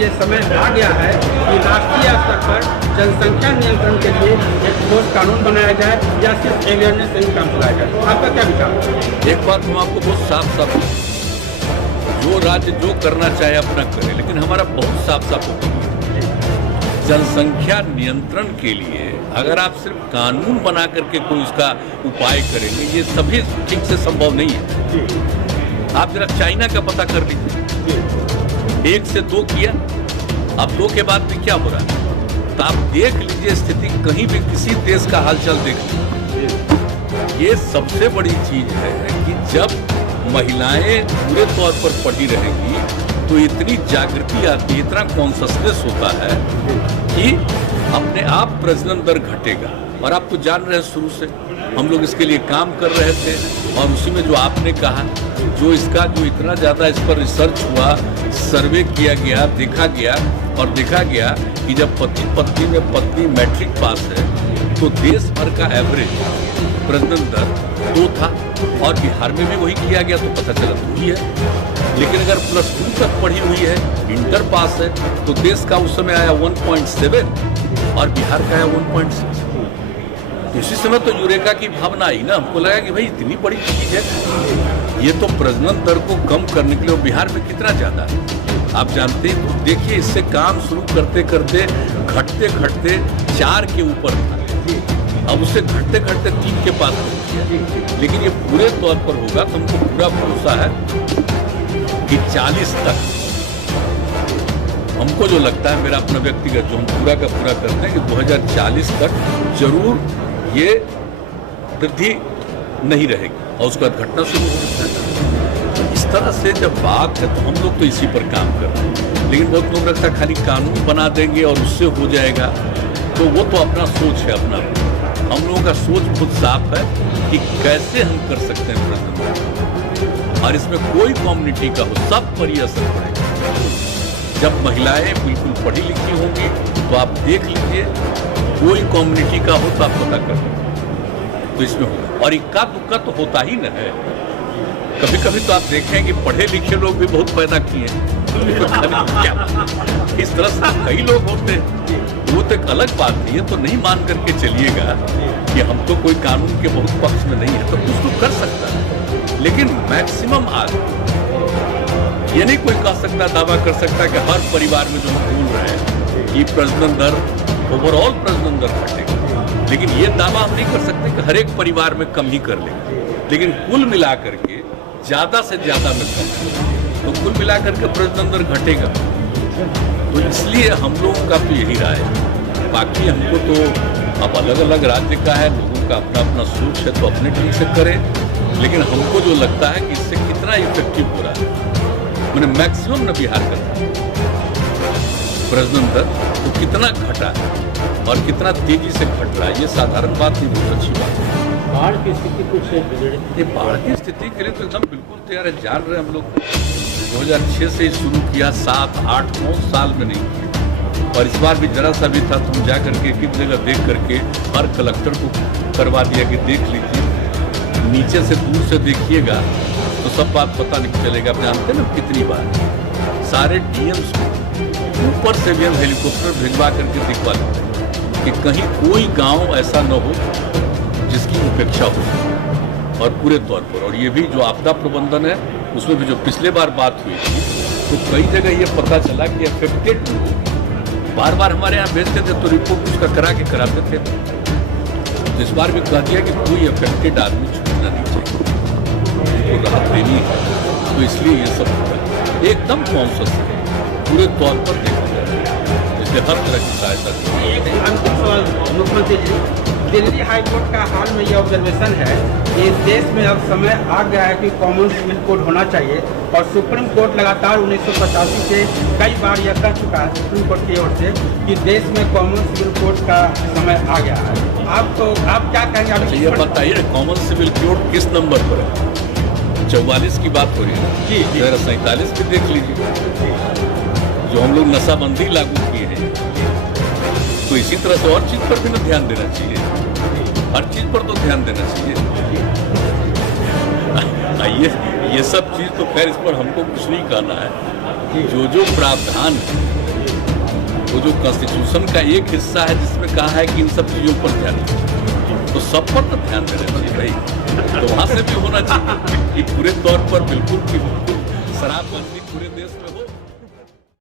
ये समय आ गया है कि राष्ट्रीय स्तर पर जनसंख्या नियंत्रण के लिए एक ठोस कानून बनाया जाए या सिर्फ अवेयरनेस से ही काम चलाया जाए? आपका क्या विचार है? एक बात हम आपको बहुत साफ जो राज्य जो करना चाहे अपना करे, लेकिन हमारा बहुत साफ होगा। जनसंख्या नियंत्रण के लिए अगर आप सिर्फ कानून बना करके कोई उसका उपाय करेंगे, ये सभी ठीक से संभव नहीं है। आप जरा चाइना का पता कर लीजिए, 1 से 2 किया, अब 2 के बाद भी क्या हो रहा है, तो आप देख लीजिए स्थिति, कहीं भी किसी देश का हालचाल देख लीजिए। ये सबसे बड़ी चीज है कि जब महिलाएं पूरे तौर पर पढ़ी रहेंगी तो इतनी जागृति आती है, इतना कॉन्शसनेस होता है कि अपने आप प्रजनन दर घटेगा। और आप तो जान रहे हैं, शुरू से हम लोग इसके लिए काम कर रहे थे, और उसी में जो आपने कहा, जो इतना ज़्यादा इस पर रिसर्च हुआ, सर्वे किया गया, देखा गया कि जब पति में पत्नी मैट्रिक पास है तो देश भर का एवरेज प्रजनन दर 2 था, और बिहार में भी वही किया गया, तो पता चला 2 ही है। लेकिन अगर +2 तक पढ़ी हुई है, इंटर पास है, तो देश का उस समय आया 1.7 और बिहार का आया 1.6। तो इसी समय तो यूरेका की भावना आई ना, हमको लगा कि भाई इतनी बड़ी चीज है, ये तो प्रजनन दर को कम करने के लिए बिहार में कितना ज्यादा है आप जानते हैं। तो देखिए, इससे काम शुरू करते करते घटते 4 के ऊपर था, अब उसे घटते 3 के पास पहुंच गया। लेकिन ये पूरे तौर पर होगा तो हमको पूरा भरोसा है कि 40 तक, हमको जो लगता है, मेरा अपना व्यक्तिगत जो हम पूरा का पूरा करते हैं कि 2040 तक जरूर ये वृद्धि नहीं रहेगी और उसके बाद घटना शुरू हो सकता है। इस तरह से जब बात है तो हम लोग तो इसी पर काम कर रहे हैं, लेकिन बहुत लोग लगता है खाली कानून बना देंगे और उससे हो जाएगा, तो वो तो अपना सोच है अपना। हम लोगों का सोच बहुत साफ है कि कैसे हम कर सकते हैं प्रजनन, और इसमें कोई कम्युनिटी का हो, सब पर ये असर पड़ेगा। जब महिलाएं बिल्कुल पढ़ी लिखी होंगी तो आप देख लीजिए, कोई कम्युनिटी का हो तो आप पता कर लीजिए, तो इसमें होगा। और इक्का दुक्का तो होता ही न है, कभी कभी तो आप देखें कि पढ़े लिखे लोग भी बहुत पैदा किए हैं, इस तरह से कई लोग होते हैं, वो तो एक अलग बात नहीं है। तो नहीं मान करके चलिएगा कि हम तो कोई कानून के बहुत पक्ष में नहीं है, तो कुछ तो कर सकता है, लेकिन मैक्सिमम आदमी ये नहीं कोई कह सकता, दावा कर सकता कि हर परिवार में जो हम बोल रहे हैं कि प्रजनन दर, ओवरऑल प्रजनन दर घटेगा, लेकिन ये दावा हम नहीं कर सकते कि हर एक परिवार में कम ही कर लेगा, लेकिन कुल मिला करके ज्यादा से ज्यादा में कम, तो कुल मिला करके प्रजनन दर घटेगा। तो इसलिए हम लोगों का तो यही राय है। बाकी हमको तो अब अलग अलग राज्य का है, लोगों का अपना अपना सोच है, तो अपने ढंग से करें, लेकिन हमको जो लगता है कि इससे कितना इफेक्टिव हो रहा है, मैंने मैक्सिमम न बिहार का प्रजनन दर तो कितना घटा है और कितना तेजी से घट रहा है, ये साधारण बात नहीं, बहुत अच्छी बात है। बाढ़ की स्थिति कुछ बिगड़ी, बाढ़ की स्थिति के लिए तो एकदम बिल्कुल तैयार है। जान रहे हम लोग 2006 से ही शुरू किया, 7, 8, 9 साल में नहीं किया, और इस बार भी जरा सा भी था तो हम जा करके एक जगह देख करके हर कलेक्टर को करवा दिया कि देख लीजिए, नीचे से दूर से देखिएगा तो सब बात पता नहीं चलेगा। आप जानते हैं ना कितनी बार सारे डीएम्स को ऊपर से भी हम हेलीकॉप्टर भिजवा करके दिखवा देते हैं कि कहीं कोई गांव ऐसा न हो जिसकी उपेक्षा हो, और पूरे तौर पर। और ये भी जो आपदा प्रबंधन है, उसमें भी जो पिछले बार बात हुई थी, तो कई जगह ये पता चला कि अफेक्टेड लोग बार बार हमारे यहाँ भेजते थे, तो रिपोर्ट उसका करा के कराते थे। तो इस बार भी कह दिया कि कोई अफेक्टेड आदमी छूटना नहीं चाहिए, उनको राहत देनी है। तो इसलिए ये सब एकदम कॉन्शियस है, पूरे तौर पर देखा जाए, इसलिए हर तरह की सहायता दी। एक अंतिम सवाल मुख्यमंत्री जी, दिल्ली हाईकोर्ट का हाल में ये ऑब्जर्वेशन है कि देश में अब समय आ गया है कि कॉमन सिविल कोड होना चाहिए, और सुप्रीम कोर्ट लगातार 1985 से कई बार यह कह चुका है सुप्रीम कोर्ट की ओर से कि देश में कॉमन सिविल कोड का समय आ गया है। आप क्या कहेंगे? अच्छा, ये बताइए कॉमन सिविल कोड किस नंबर पर है? 44 की बात हो रही है ना जी, 47 भी देख लीजिए, जो हम लोग नशाबंदी लागू किए हैं, तो इसी तरह से और चीज पर भी ना ध्यान देना चाहिए, हर चीज पर तो ध्यान देना चाहिए। ये सब चीज तो खैर इस पर हमको कुछ नहीं कहना है, जो प्रावधान है वो जो कॉन्स्टिट्यूशन का एक हिस्सा है जिसमें कहा है कि इन सब चीज़ों पर ध्यान दो, तो सब पर तो ध्यान देना चाहिए भाई। तो वहाँ से भी होना चाहिए कि पूरे तौर पर बिल्कुल शराबबंदी पूरे देश में